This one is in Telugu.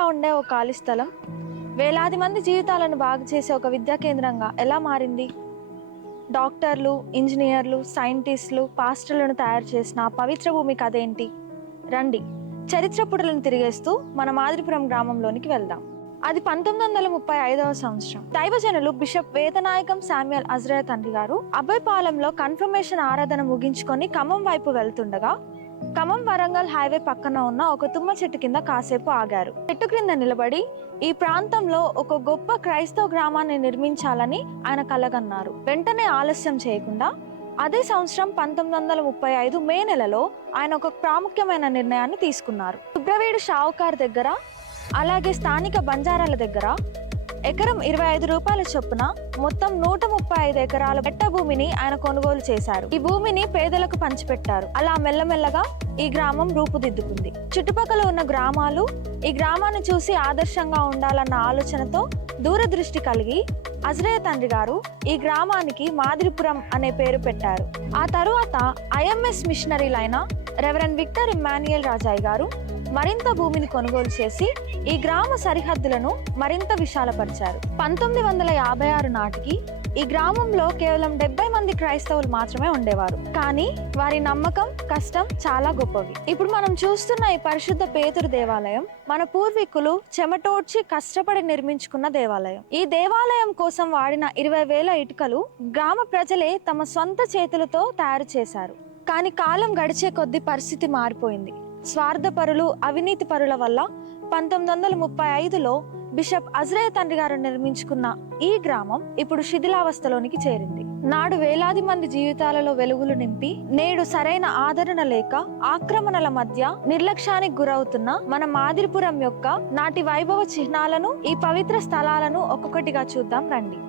గుడిలా ఉండే ఒక ఖాళీ స్థలం వేలాది మంది జీవితాలను బాగు చేసే ఒక విద్యా కేంద్రంగా ఎలా మారింది? డాక్టర్లు, ఇంజనీర్లు, సైంటిస్టులు, పాస్టర్లను తయారు చేసిన ఆ పవిత్ర భూమి కథ ఏంటి? రండి, చరిత్ర పుటలను తిరిగేస్తూ మన మాదిరిపురం గ్రామంలోనికి వెళ్దాం. అది 1935వ సంవత్సరం. దైవజనులు బిషప్ వేదనాయకం శామ్యుయల్ అజ్రయ తండ్రి గారు అభయపాలెంలో కన్ఫర్మేషన్ ఆరాధన ముగించుకొని ఖమ్మం వైపు వెళ్తుండగా ఖమ్మం వరంగల్ హైవే పక్కన ఉన్న ఒక తుమ్మ చెట్టు కింద కాసేపు ఆగారు. చెట్టు క్రింద నిలబడి ఈ ప్రాంతంలో ఒక గొప్ప క్రైస్తవ గ్రామాన్ని నిర్మించాలని ఆయన కలగన్నారు. వెంటనే ఆలస్యం చేయకుండా అదే సంవత్సరం 1935 మే నెలలో ఆయన ఒక ప్రాముఖ్యమైన నిర్ణయాన్ని తీసుకున్నారు. సుబ్రవేడు షావుకార్ దగ్గర, అలాగే స్థానిక బంజారాల దగ్గర ఎకరం 25 రూపాయల చొప్పున మొత్తం 135 ఎకరాల మెట్ట భూమిని ఆయన కొనుగోలు చేశారు. ఈ భూమిని పేదలకు పంచిపెట్టారు. అలా మెల్లమెల్లగా ఈ గ్రామం రూపుదిద్దుకుంది. చుట్టుపక్కల ఉన్న గ్రామాలు ఈ గ్రామాన్ని చూసి ఆదర్శంగా ఉండాలన్న ఆలోచనతో దూరదృష్టి కలిగి అజ్రయ తండ్రి గారు ఈ గ్రామానికి మాదిరిపురం అనే పేరు పెట్టారు. ఆ తరువాత ఐఎంఎస్ మిషనరీలైన రెవరెండ్ విక్టర్ ఇమ్మాన్యుయల్ రాజాయ్ గారు మరింత భూమిని కొనుగోలు చేసి ఈ గ్రామ సరిహద్దులను మరింత విశాలపరిచారు. 1956 నాటికి ఈ గ్రామంలో కేవలం 70 మంది క్రైస్తవులు మాత్రమే ఉండేవారు. కానీ వారి నమ్మకం, కష్టం చాలా గొప్పవి. ఇప్పుడు మనం చూస్తున్న ఈ పరిశుద్ధ పేతురు దేవాలయం మన పూర్వీకులు చెమటోడ్చి కష్టపడి నిర్మించుకున్న దేవాలయం. ఈ దేవాలయం కోసం వాడిన 20,000 ఇటుకలు గ్రామ ప్రజలే తమ సొంత చేతులతో తయారు చేశారు. కానీ కాలం గడిచే కొద్దీ పరిస్థితి మారిపోయింది. స్వార్థపరులు, అవినీతి పరుల వల్ల 1935లో బిషప్ అజ్రయ తండ్రి గారు నిర్మించుకున్న ఈ గ్రామం ఇప్పుడు శిథిలావస్థలోనికి చేరింది. నాడు వేలాది మంది జీవితాలలో వెలుగులు నింపి నేడు సరైన ఆదరణ లేక ఆక్రమణల మధ్య నిర్లక్ష్యానికి గురవుతున్న మన మాదిరిపురం యొక్క నాటి వైభవ చిహ్నాలను, ఈ పవిత్ర స్థలాలను ఒక్కొక్కటిగా చూద్దాం రండి.